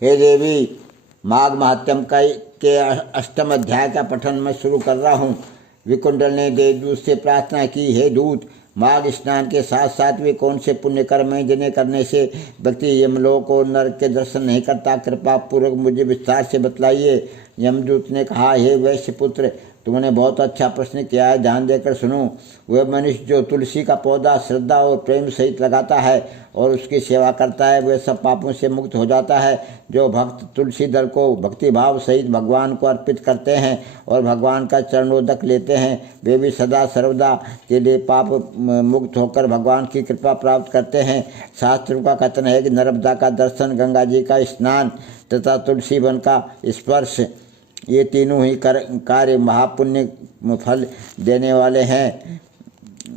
हे देवी, माघ महात्म्य के अष्टम अध्याय का पठन मैं शुरू कर रहा हूँ। विकुंडल ने देवदूत से प्रार्थना की, हे दूत, माघ स्नान के साथ साथ वे कौन से पुण्य कर्म हैं जिन्हें करने से व्यक्ति यमलोक और नरक के दर्शन नहीं करता? कृपा पूर्वक मुझे विस्तार से बतलाइए। यमदूत ने कहा, हे वैश्य पुत्र, तुमने बहुत अच्छा प्रश्न किया है, ध्यान देकर सुनो। वह मनुष्य जो तुलसी का पौधा श्रद्धा और प्रेम सहित लगाता है और उसकी सेवा करता है, वह सब पापों से मुक्त हो जाता है। जो भक्त तुलसी दल को भक्तिभाव सहित भगवान को अर्पित करते हैं और भगवान का चरणोदक लेते हैं, वे भी सदा सर्वदा के लिए पाप मुक्त होकर भगवान की कृपा प्राप्त करते हैं। शास्त्रों का कथन है कि नर्मदा का दर्शन, गंगा जी का स्नान तथा तुलसी वन का स्पर्श, ये तीनों ही कार्य महापुण्य फल देने वाले हैं।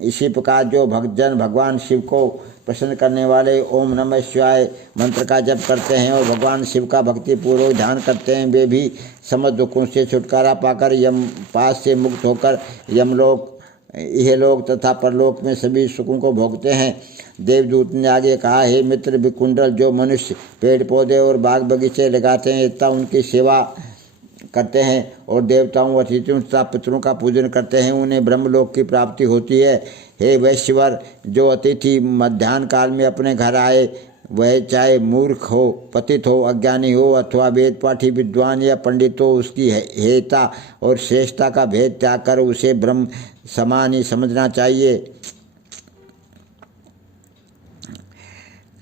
इसी प्रकार जो भक्तजन भगवान शिव को प्रसन्न करने वाले ओम नमः शिवाय मंत्र का जप करते हैं और भगवान शिव का भक्तिपूर्वक ध्यान करते हैं, वे भी समस्त दुखों से छुटकारा पाकर यमपाश से मुक्त होकर यमलोक, इहलोक तथा परलोक में सभी सुखों को भोगते हैं। देवदूत ने आगे कहा, हे मित्र विकुंडल, जो मनुष्य पेड़ पौधे और बाग बगीचे लगाते हैं तथा उनकी सेवा करते हैं और देवताओं, अतिथियों तथा पितरों का पूजन करते हैं, उन्हें ब्रह्मलोक की प्राप्ति होती है। हे वैश्यवर, जो अतिथि मध्याह्न काल में अपने घर आए, वह चाहे मूर्ख हो, पतित हो, अज्ञानी हो अथवा वेद पाठी विद्वान या पंडित हो, उसकी हेयता और श्रेष्ठता का भेद त्याग कर उसे ब्रह्म समान ही समझना चाहिए।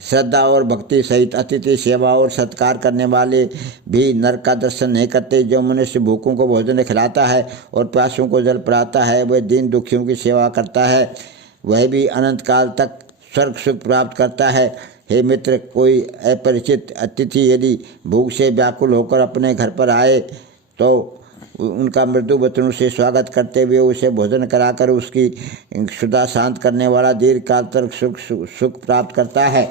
श्रद्धा और भक्ति सहित अतिथि सेवा और सत्कार करने वाले भी नरक का दर्शन नहीं करते। जो मनुष्य भूखों को भोजन खिलाता है और प्यासों को जल पिलाता है, वह दीन दुखियों की सेवा करता है, वह भी अनंत काल तक स्वर्ग सुख प्राप्त करता है। हे मित्र, कोई अपरिचित अतिथि यदि भूख से व्याकुल होकर अपने घर पर आए तो उनका मृदु वचनों से स्वागत करते हुए उसे भोजन कराकर उसकी क्षुधा शांत करने वाला दीर्घ काल तक सुख प्राप्त करता है।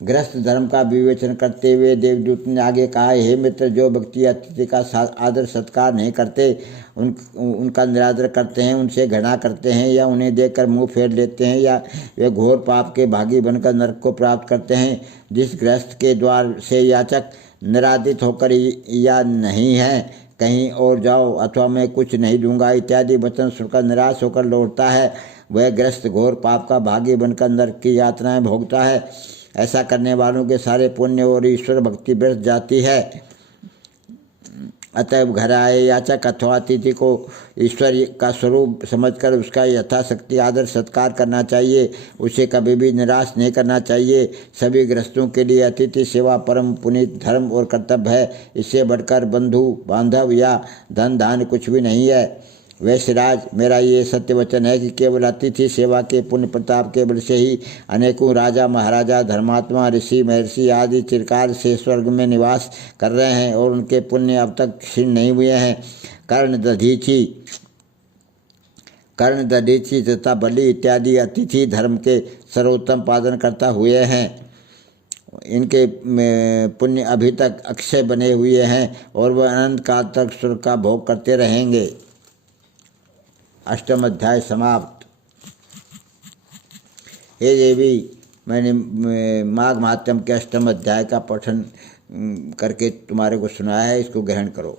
गृहस्थ धर्म का विवेचन करते हुए देवदूत ने आगे कहा, हे मित्र, जो व्यक्ति अतिथि का आदर सत्कार नहीं करते, उनका निरादर करते हैं, उनसे घृणा करते हैं या उन्हें देखकर मुंह फेर लेते हैं, या वे घोर पाप के भागी बनकर नरक को प्राप्त करते हैं। जिस गृहस्थ के द्वार से याचक निरादित होकर या नहीं है, कहीं और जाओ अथवा मैं कुछ नहीं दूंगा इत्यादि वचन सुनकर निराश होकर लौटता है, वह गृहस्थ घोर पाप का भागी बनकर नरक की यातनाएं भोगता है। ऐसा करने वालों के सारे पुण्य और ईश्वर भक्ति व्यर्थ जाती है। अतएव घर आए याचक अथवा अतिथि को ईश्वर का स्वरूप समझकर उसका यथाशक्ति आदर सत्कार करना चाहिए, उसे कभी भी निराश नहीं करना चाहिए। सभी गृहस्थों के लिए अतिथि सेवा परम पुनीत धर्म और कर्तव्य है। इससे बढ़कर बंधु बांधव या धन धान्य कुछ भी नहीं है। वैश्यराज, मेरा ये सत्य वचन है कि केवल अतिथि सेवा के पुण्य प्रताप के बल से ही अनेकों राजा महाराजा, धर्मात्मा, ऋषि महर्षि आदि चिरकाल से स्वर्ग में निवास कर रहे हैं और उनके पुण्य अब तक क्षीण नहीं हुए हैं। कर्ण दधीची तथा बलि इत्यादि अतिथि धर्म के सर्वोत्तम पालन करता हुए हैं। इनके पुण्य अभी तक अक्षय बने हुए हैं और वह अनंत काल तक स्वर्ग का भोग करते रहेंगे। अष्टम अध्याय समाप्त। हे देवी, मैंने माघ महात्म्य के अष्टम अध्याय का पठन करके तुम्हारे को सुनाया है, इसको ग्रहण करो।